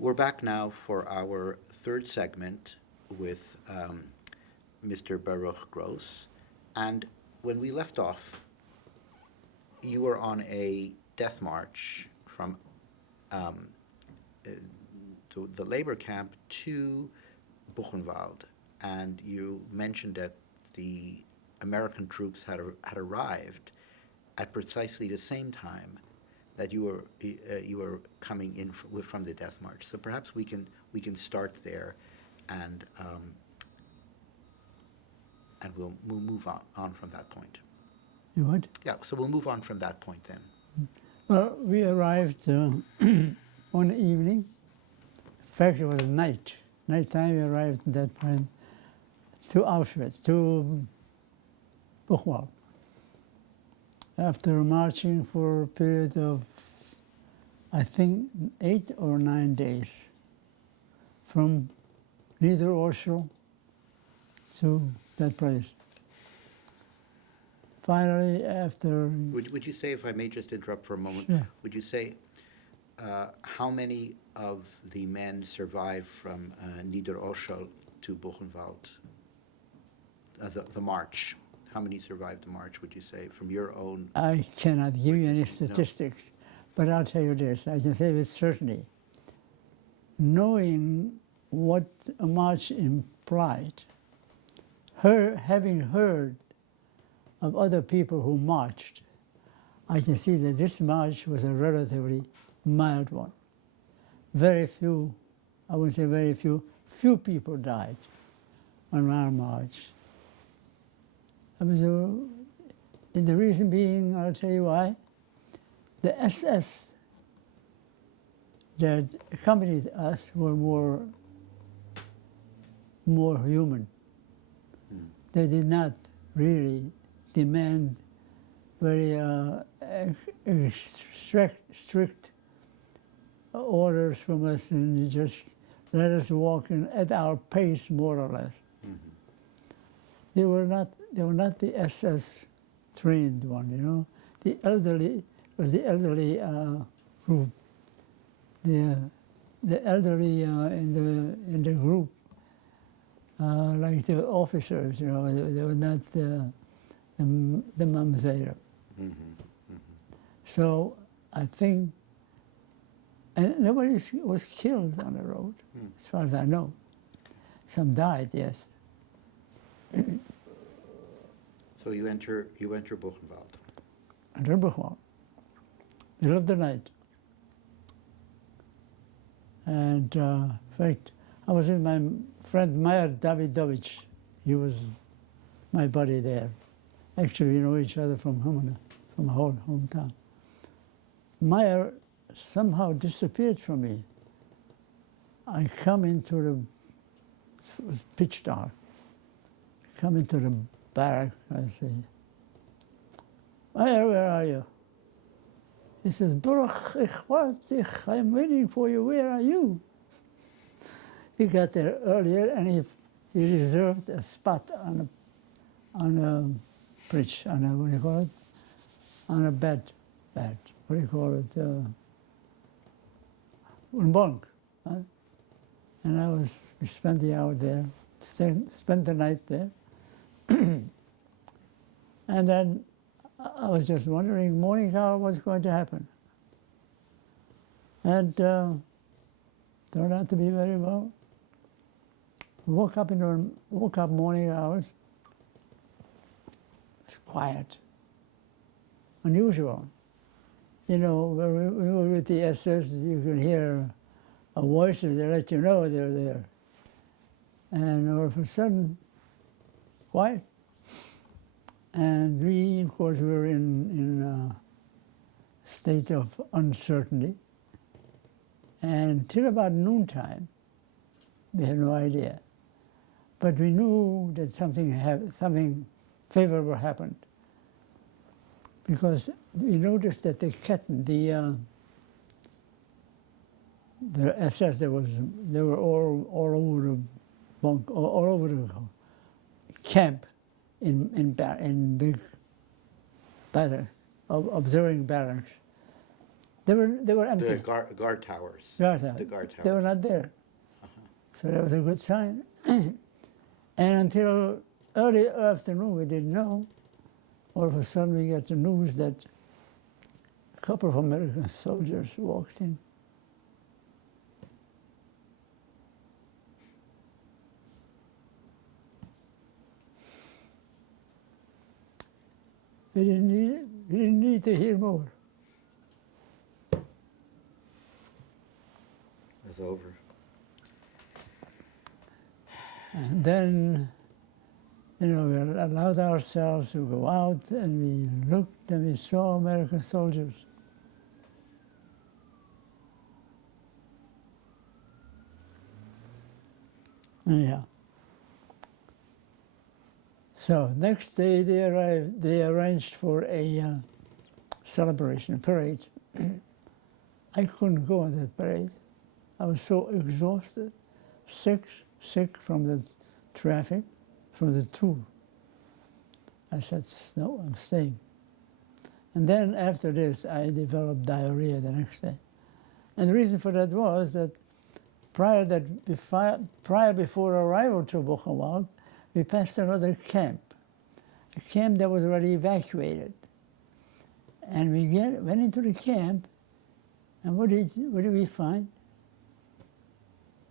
We're back now for our third segment with Mr. Baruch Gross. And when we left off, you were on a death march from um, to the labor camp to Buchenwald. And you mentioned that the American troops had arrived at precisely the same time that you were coming in from the death march. So perhaps we can start there, and we'll move on from that point. You what? Yeah. So we'll move on from that point then. Well, we arrived one evening. In fact, it was nighttime. We arrived at that point to Auschwitz, to Buchenwald. After marching for a period of, I think, 8 or 9 days, from Niederorschel to that place. Finally, after... Would you say, if I may just interrupt for a moment, Sure. would you say how many of the men survived from Niederorschel to Buchenwald, the march? How many survived the march, would you say, from your own? I cannot give you any witness? No. statistics, but I'll tell you this. I can say with certainty. Knowing what a march implied, having heard of other people who marched, I can see that this march was a relatively mild one. Very few, I would say very few people died on our march. I mean, and the reason being, I'll tell you why. The SS that accompanied us were more human. They did not really demand very strict orders from us, and just let us walk at our pace, more or less. They were not the SS trained one, you know. The elderly was the elderly group. The elderly in the group, like the officers, you know, they were not the mamzerim. So I think, and nobody was killed on the road, as far as I know. Some died, yes. So you enter Buchenwald. Under Buchenwald, middle of the night. And in fact, I was with my friend Meyer Davidovich. He was my buddy there. Actually, we know each other from my whole hometown. Meyer somehow disappeared from me. I come into it was pitch dark. I come into the barrack, I say, Meyer, where are you? He says, Baruch, ich warte dich, I'm waiting for you, where are you? He got there earlier, and he reserved a spot on a bridge, on a, what do you call it? On a bed, what do you call it? Un bunk. Huh? And we spent the hour there, spent the night there. And then I was just wondering, morning hour, what's going to happen? And turned out to be very well. Woke up morning hours. It's quiet, unusual. You know, when we were with the SS, you could hear a voices that let you know they're there. And all of a sudden, quiet. And we, of course, were in a state of uncertainty. And till about noontime, we had no idea. But we knew that something favorable happened. Because we noticed that the Ketten, the SS, they were all over the bunk, all over the camp in big barracks, observing barracks. They were empty. The guard towers. Guard The towers. guard They were towers. not there. So that was a good sign. And until early afternoon, we didn't know. All of a sudden, we got the news that a couple of American soldiers walked in. We didn't need to hear more. It's over. And then, we allowed ourselves to go out, and we looked and we saw American soldiers. Anyhow. So next day they arrived. They arranged for a celebration, a parade. I couldn't go on that parade. I was so exhausted, sick from the traffic, from the tour. I said, no, I'm staying. And then after this, I developed diarrhea the next day. And the reason for that was that prior before arrival to Buchenwald, we passed another camp, a camp that was already evacuated. And we went into the camp, and what did we find?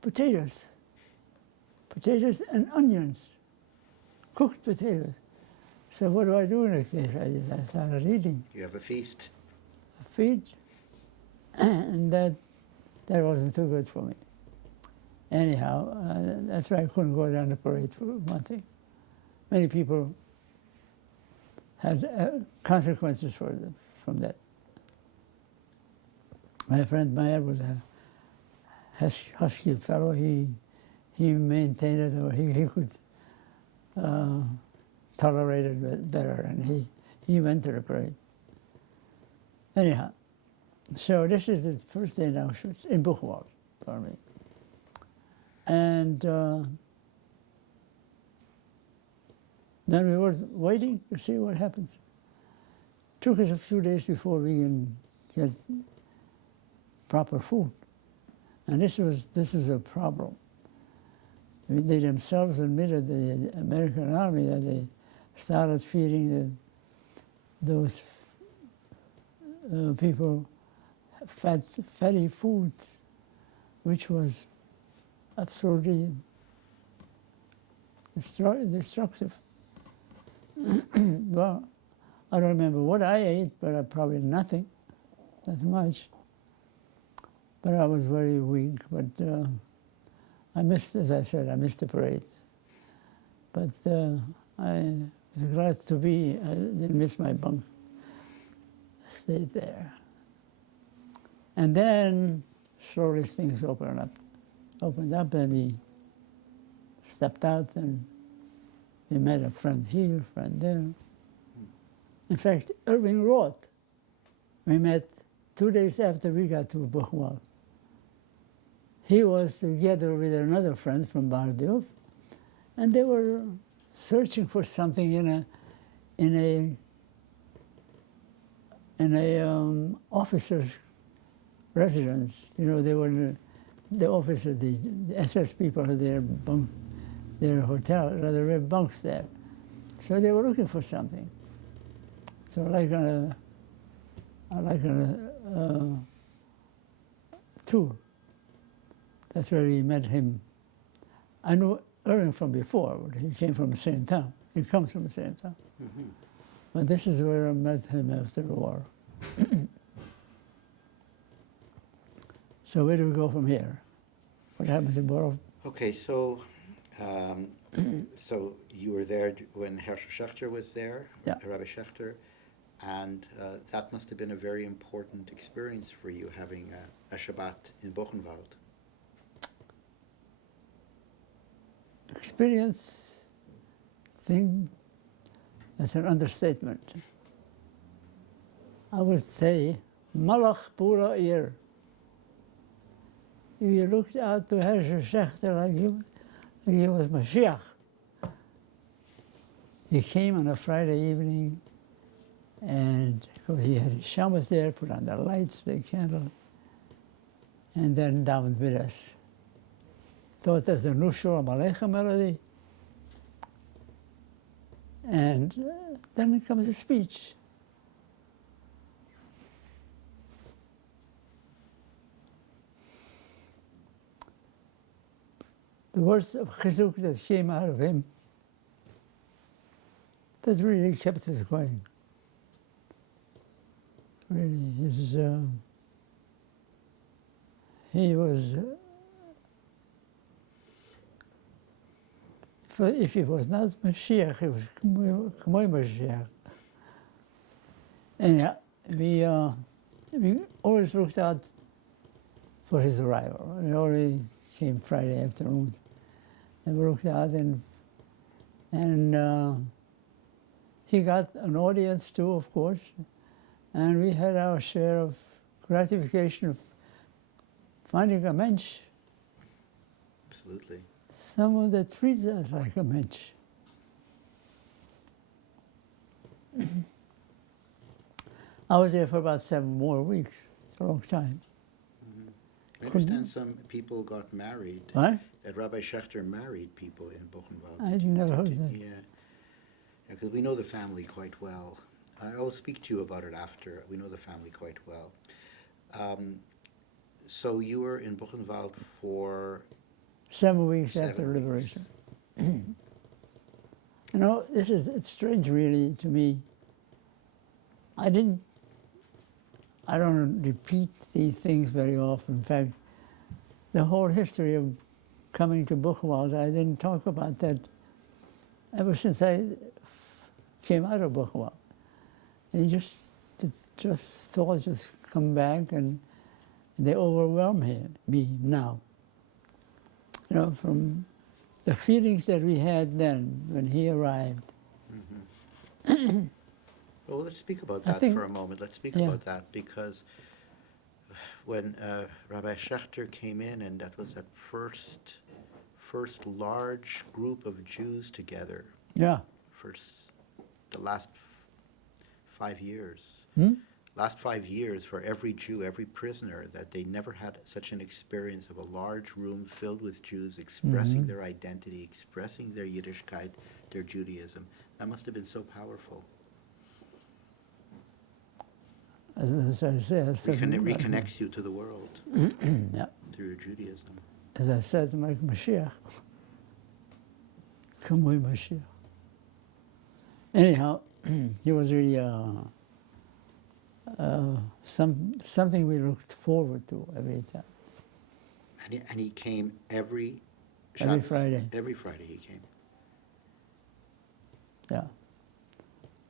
Potatoes and onions, cooked potatoes. So what do I do in that case? I started eating. You have a feast. A feed, and that wasn't too good for me. Anyhow, that's why I couldn't go down the parade for one thing. Many people had consequences from that. My friend Meyer was a husky fellow. He maintained it, or he could tolerate it better, and he went to the parade. Anyhow, so this is the first day in Auschwitz, in Buchenwald, pardon me. And then we were waiting to see what happens. Took us a few days before we can get proper food. And this is a problem. They themselves admitted, the American army, that they started feeding those people fatty foods, which was absolutely destructive. Well, I don't remember what I ate, but probably nothing, not much. But I was very weak, but I missed, as I said, I missed the parade. But I was glad to be, I didn't miss my bunk, stayed there. And then slowly things opened up, and we stepped out, and we met a friend here, a friend there. In fact, Irving Roth, we met 2 days after we got to Buchenwald. He was together with another friend from Baruch, and they were searching for something in a officer's residence. They were in the officers, the SS people had their hotel, their bunks there. So they were looking for something. So like a tour. That's where we met him. I knew Irving from before. He came from the same town. He comes from the same town. Mm-hmm. But this is where I met him after the war. So where do we go from here? What happens in Baruch? Okay, so so you were there when Hershel Schachter was there, yeah. Rabbi Schachter, and that must have been a very important experience for you, having a Shabbat in Buchenwald. Experience thing, that's an understatement. I would say, Malach Pura Ir. You looked out to Hershel Schachter like he was Mashiach. He came on a Friday evening, and because he had his showers there, put on the lights, the candle, and then davened with us. Taught us the Nu Shalom Aleichem melody, and then comes the speech. The words of chizuk that came out of him, that really kept us going. Really, he was, if he was not Mashiach, he was K'moi Mashiach. And we always looked out for his arrival. He only came Friday afternoon. And we looked out, and he got an audience too, of course. And we had our share of gratification of finding a mensch. Absolutely. Someone that treats us like a mensch. I was there for about 7 more weeks. It's a long time. I understand some people got married. What? That Rabbi Schechter married people in Buchenwald. I never heard that. Yeah, because we know the family quite well. I will speak to you about it after. We know the family quite well. So you were in Buchenwald for 7 weeks 7 after weeks. liberation. You know, it's strange really to me. I don't repeat these things very often. In fact, the whole history of coming to Buchenwald, I didn't talk about that ever since I came out of Buchenwald. And thoughts just come back and they overwhelm me now. You know, from the feelings that we had then when he arrived. Well, let's speak about I that think- for a moment. Let's speak yeah. about that because when Rabbi Schechter came in, and that was that first large group of Jews together, Yeah. the last 5 years. Hmm? Last 5 years for every Jew, every prisoner, that they never had such an experience of a large room filled with Jews expressing their identity, expressing their Yiddishkeit, their Judaism. That must have been so powerful. As I said, It reconnects you to the world yeah. through your Judaism. As I said, like Mashiach, K'moi Mashiach. Anyhow, he was really something we looked forward to every time. And he came every Every Shabbos. Friday. Every Friday he came. Yeah.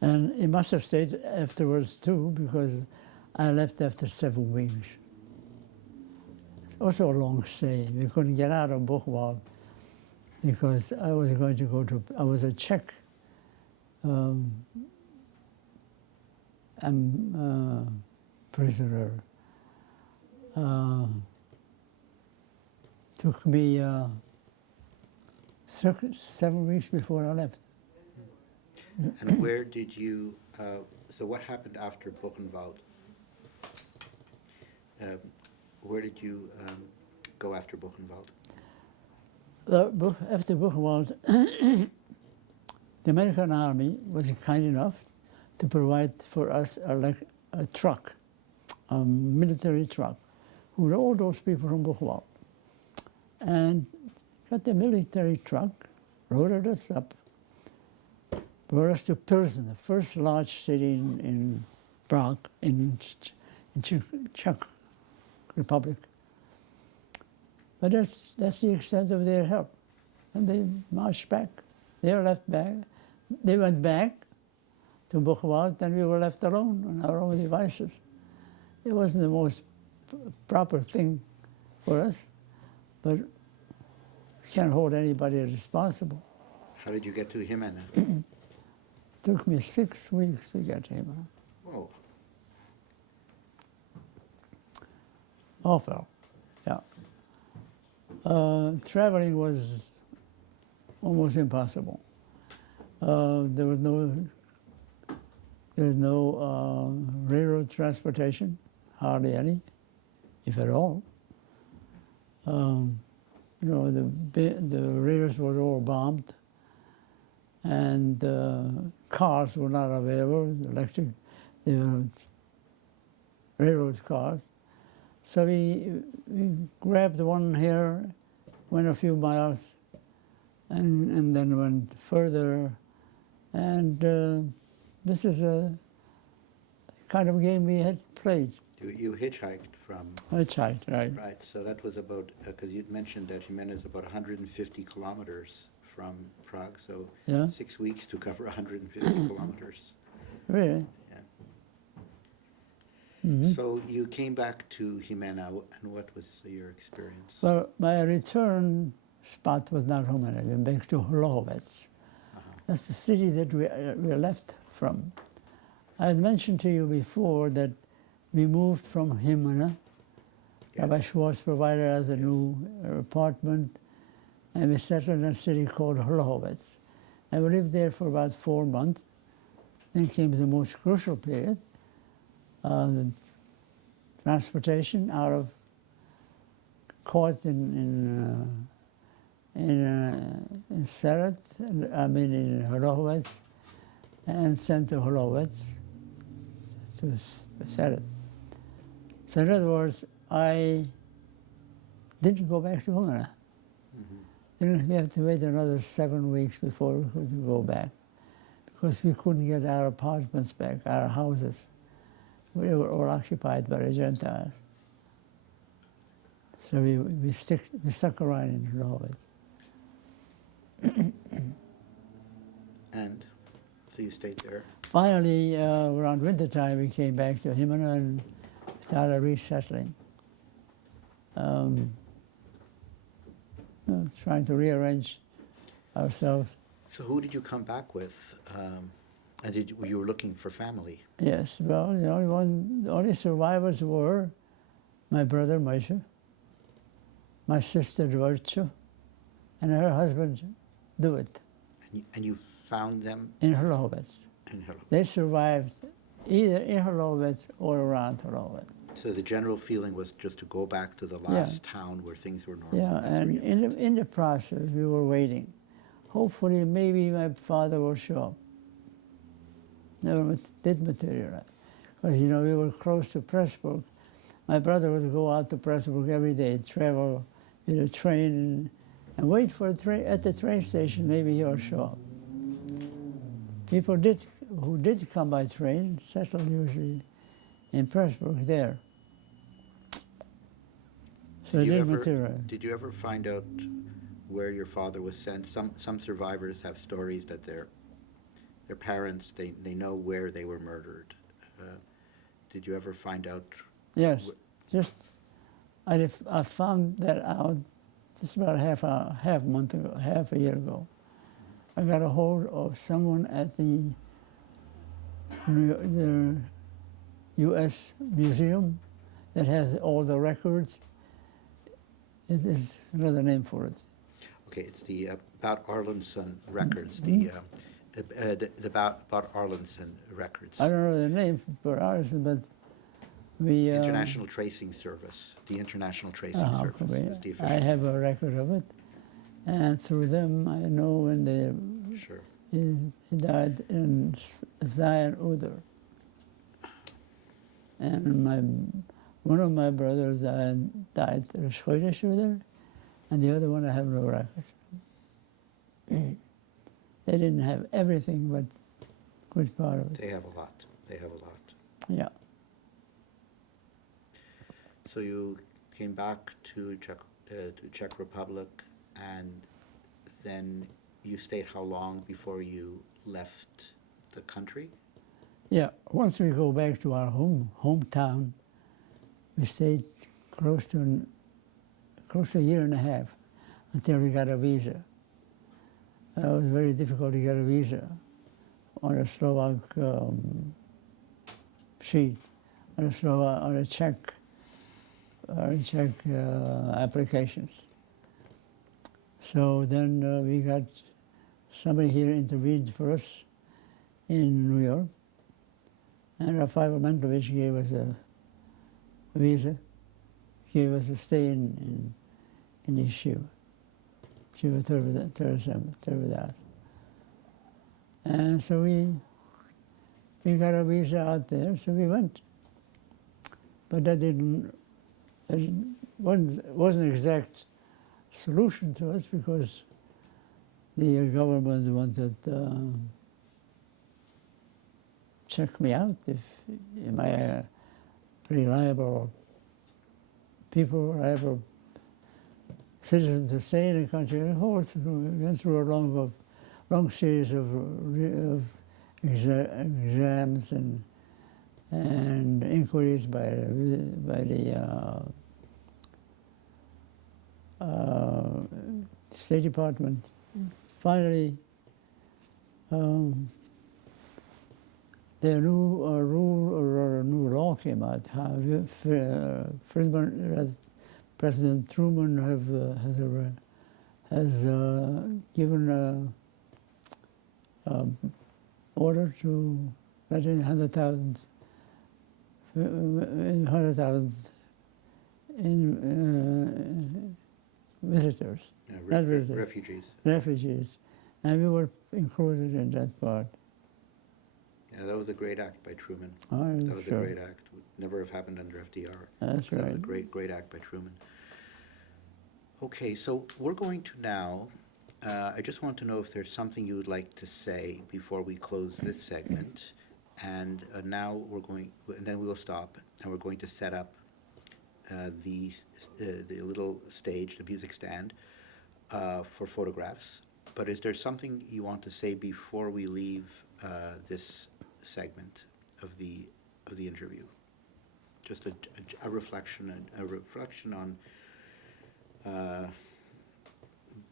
And he must have stayed afterwards too, because I left after 7 weeks. Also a long stay. We couldn't get out of Buchenwald because I was going to I was a Czech prisoner. Took me 7 weeks before I left. And where did you, so what happened after Buchenwald? Where did you go after Buchenwald? After Buchenwald, the American Army was kind enough to provide for us a truck, a military truck, with all those people from Buchenwald. And got the military truck, loaded us up, brought us to Pilsen, the first large city in Prague, in Czech Republic. But that's the extent of their help. And they marched back. They were left back. They went back to Buchenwald, and we were left alone on our own devices. It wasn't the most proper thing for us, but we can't hold anybody responsible. How did you get to Jimena? Took me 6 weeks to get to him. Whoa. Awful, yeah. Traveling was almost impossible. There was no There's no railroad transportation, hardly any, if at all. You know, the railroads were all bombed, and cars were not available, the railroad cars. So we grabbed one here, went a few miles, and then went further. And this is a kind of game we had played. You hitchhiked from, Hitchhiked, right? right, so that was about, because you mentioned that Jimenez is about 150 kilometers from Prague, so Yeah, 6 weeks to cover 150 kilometers. really. Yeah. Mhm. So you came back to Jimena, and what was your experience? Well, my return spot was not Humana. We went back to Hlohovec. That's the city that we left from. I had mentioned to you before that we moved from Jimena. Yes. Rabbi Schwartz provided us a Yes. new apartment, and we settled in a city called Hlohovec. And we lived there for about 4 months. Then came the most crucial period, the transportation out of court in Seret, I mean in Hlohovec, and sent to Hlohovec to Seret. So in other words, I didn't go back to Humana. Then we have to wait another 7 weeks before we could go back, because we couldn't get our apartments back, our houses. We were all occupied by the Gentiles. So we stuck around in Hlohovec. And so you stayed there? Finally, around wintertime, we came back to Jimena and started resettling. Trying to rearrange ourselves. So who did you come back with? And you were looking for family? Yes, well, the only survivors were my brother Moshe, my sister Dvorcha, and her husband Duet And you found them in Hlohovec. in Hello. They survived either in Hlohovec or around Hlohovec. So the general feeling was just to go back to the last town where things were normal. Yeah, That's where and you- in the process, we were waiting. Hopefully, maybe my father will show up. Never did materialize. Because, we were close to Pressburg. My brother would go out to Pressburg every day, travel in a train, and wait for a train at the train station. Maybe he'll show up. People who did come by train settled usually in Pressburg there. So it didn't materialize. Did you ever find out where your father was sent? Some survivors have stories that their parents, they know where they were murdered. Did you ever find out? Yes, I found that out just about half a year ago. I got a hold of someone at the U.S. Museum that has all the records. It is another name for it. Okay, it's the About Arlenson records, the About Arlenson records. I don't know the name for ours, but we... International Tracing Service. The International Tracing Service is the official. I have a record of it, and through them I know when Sure. he died in Zion Uder. And one of my brothers died at Shoidesh Uder, and the other one I have no record. They didn't have everything, but good part of it. They have a lot. They have a lot. Yeah. So you came back to Czech Republic, and then you stayed how long before you left the country? Yeah, once we go back to our hometown, we stayed close to a year and a half until we got a visa. It was very difficult to get a visa on a Slovak sheet, on a Czech applications. So then we got somebody here intervened for us in New York, And Rav Mentovich gave us a visa, gave us a stay in his Shiva Tervadas. And so we got a visa out there, so we went. But that wasn't an exact solution to us because the government wanted check me out if am I a reliable citizen to stay in the country. And we went through a long series of exams and inquiries by the State Department. Finally, a new law came out. President Truman has given order to let in 100,000 visitors, not visitors, refugees, and we were included in that part. Yeah, that was a great act by Truman. That was a great act. Would never have happened under FDR. That's That right. was a great act by Truman. Okay, so we're going to now, I just want to know if there's something you would like to say before we close this segment. And now and then we'll stop, and we're going to set up the little stage, the music stand, for photographs. But is there something you want to say before we leave this segment of the interview? Just a reflection on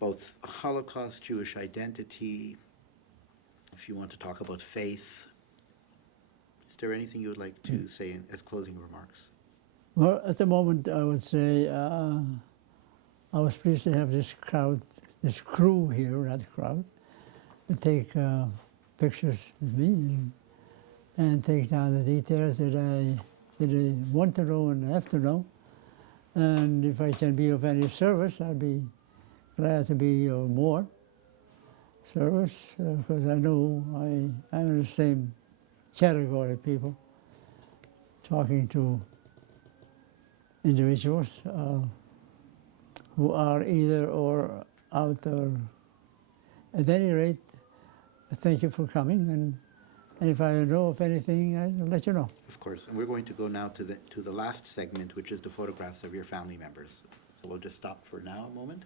both Holocaust, Jewish identity. If you want to talk about faith, is there anything you would like to say as closing remarks? Well, at the moment, I would say I was pleased to have this crew here, not crowd, to take pictures with me and take down the details that I want to know and have to know. And if I can be of any service, I'd be glad to be of more service because I know I'm in the same category of people, talking to individuals who are either or out or at any rate, thank you for coming, and if I know of anything, I'll let you know. Of course, and we're going to go now to the last segment, which is the photographs of your family members. So we'll just stop for now a moment.